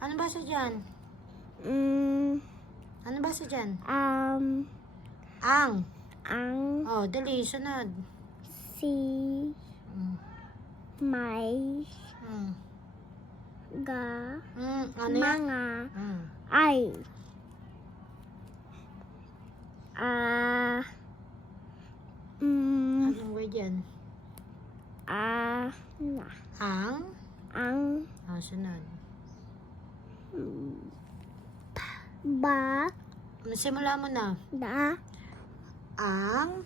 Ano basa dyan? Ano basa dyan? Ang. Oh, dali, sunod. Si. May. Ga. Ano yan? Mga. Ay. Anong word yan? Na. Ang. Oh, sunod. Ba. Simula mo na. Da. Ang.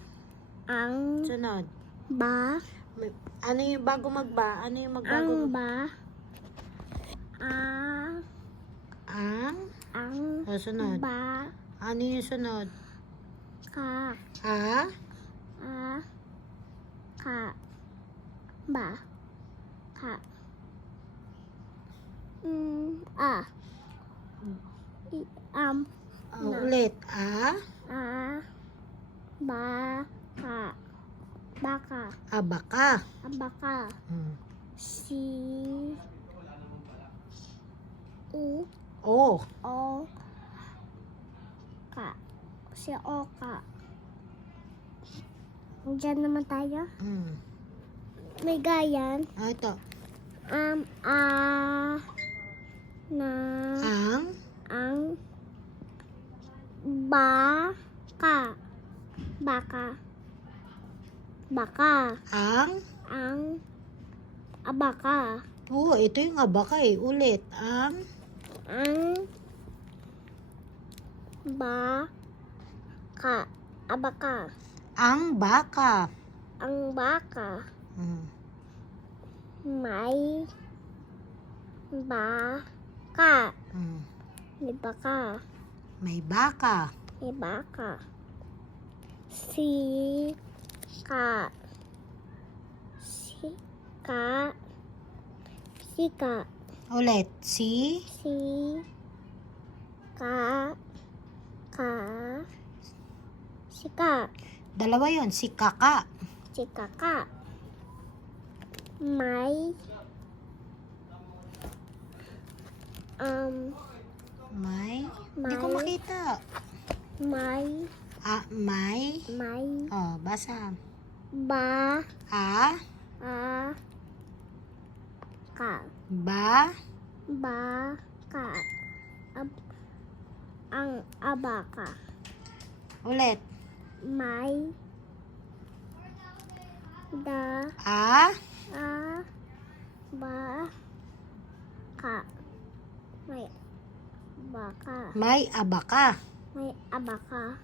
Sunod. Ba. Ano yung bago magba? Ano yung magbago? Ang ba. Ang. Oh, sunod. Ba. Ano yung sunod? Ka. Ka. Ba. Ka. Ulit. Ba. Ka. Baka. Abaka. Abaka. Si. O. Ka. Si Oka. Diyan naman tayo. May gayan. Ito. Na. Ang. Baka. Baka. Ang. Abaka. Oo, ito yung abaka eh. Ulit. Ang. Baka. Abaka. Ang baka. Ang baka. May. Baka. May baka. May baka. May baka. Si. Ka. Sika. Sika. Ulit. Si. Si. Ka. Sika. Dalawa yun. Si kaka. Si kaka. May. Hindi ko makita. May. May. May. Oh, basa. Ba. Ka. Ba. Ka. Ang abaka. Ulit. May. Da. Ba. Ka. May. Baka. May abaka. May abaka.